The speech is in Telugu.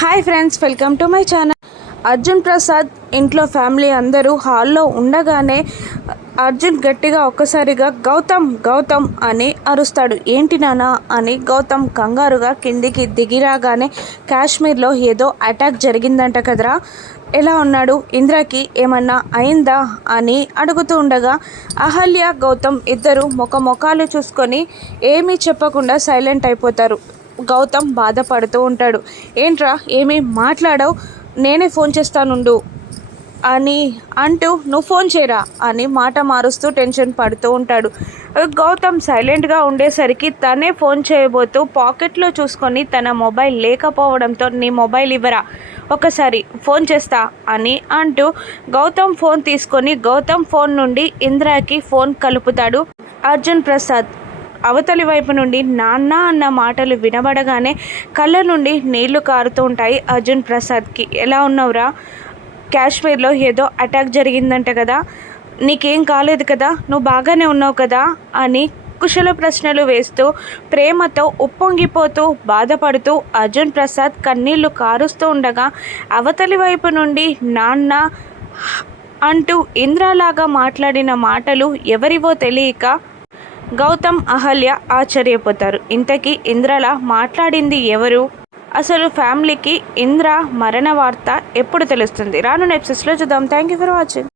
Hi friends, welcome to my channel. Arjun Prasad ఇంట్లో ఫ్యామిలీ అందరూ హాల్లో ఉండగానే అర్జున్ గట్టిగా ఒక్కసారిగా గౌతమ్ గౌతమ్ అని అరుస్తాడు. ఏంటి నానా అని గౌతమ్ కంగారుగా కిందికి దిగిరాగానే కాశ్మీర్లో ఏదో అటాక్ జరిగిందంట కదరా, ఎలా ఉన్నాడు, ఇంద్రకి ఏమన్నా అయిందా అని అడుగుతూ ఉండగా అహల్య గౌతమ్ ఇద్దరు ముఖాలు చూసుకొని ఏమీ చెప్పకుండా సైలెంట్ అయిపోతారు. గౌతమ్ బాధపడుతూ ఉంటాడు. ఏంట్రా ఏమీ మాట్లాడవు, నేనే ఫోన్ చేస్తానుండు అని అంటూ నువ్వు ఫోన్ చేయరా అని మాట మారుస్తూ టెన్షన్ పడుతూ ఉంటాడు. గౌతమ్ సైలెంట్గా ఉండేసరికి తనే ఫోన్ చేయబోతూ పాకెట్లో చూసుకొని తన మొబైల్ లేకపోవడంతో నీ మొబైల్ ఇవ్వరా, ఒకసారి ఫోన్ చేస్తా అని అంటూ గౌతమ్ ఫోన్ తీసుకొని గౌతమ్ ఫోన్ నుండి ఇంద్రాకి ఫోన్ కలుపుతాడు అర్జున్ ప్రసాద్. అవతలి వైపు నుండి నాన్న అన్న మాటలు వినబడగానే కళ్ళ నుండి నీళ్లు కారుతూ ఉంటాయి అర్జున్ ప్రసాద్కి. ఎలా ఉన్నావురా, కాశ్మీర్లో ఏదో అటాక్ జరిగిందంట కదా, నీకేం కాలేదు కదా, నువ్వు బాగానే ఉన్నావు కదా అని కుశల ప్రశ్నలు వేస్తూ ప్రేమతో ఉప్పొంగిపోతూ బాధపడుతూ అర్జున్ ప్రసాద్ కన్నీళ్లు కారుస్తూ ఉండగా అవతలి వైపు నుండి నాన్న అంటూ ఇంద్రలాగా మాట్లాడిన మాటలు ఎవరివో తెలియక గౌతమ్ అహల్య ఆశ్చర్యపోతారు. ఇంతకీ ఇంద్రలా మాట్లాడింది ఎవరు, అసలు ఫ్యామిలీకి ఇంద్ర మరణ వార్త ఎప్పుడు తెలుస్తుంది? రాను ఎపిసోడ్స్లో చూద్దాం. Thank you for watching.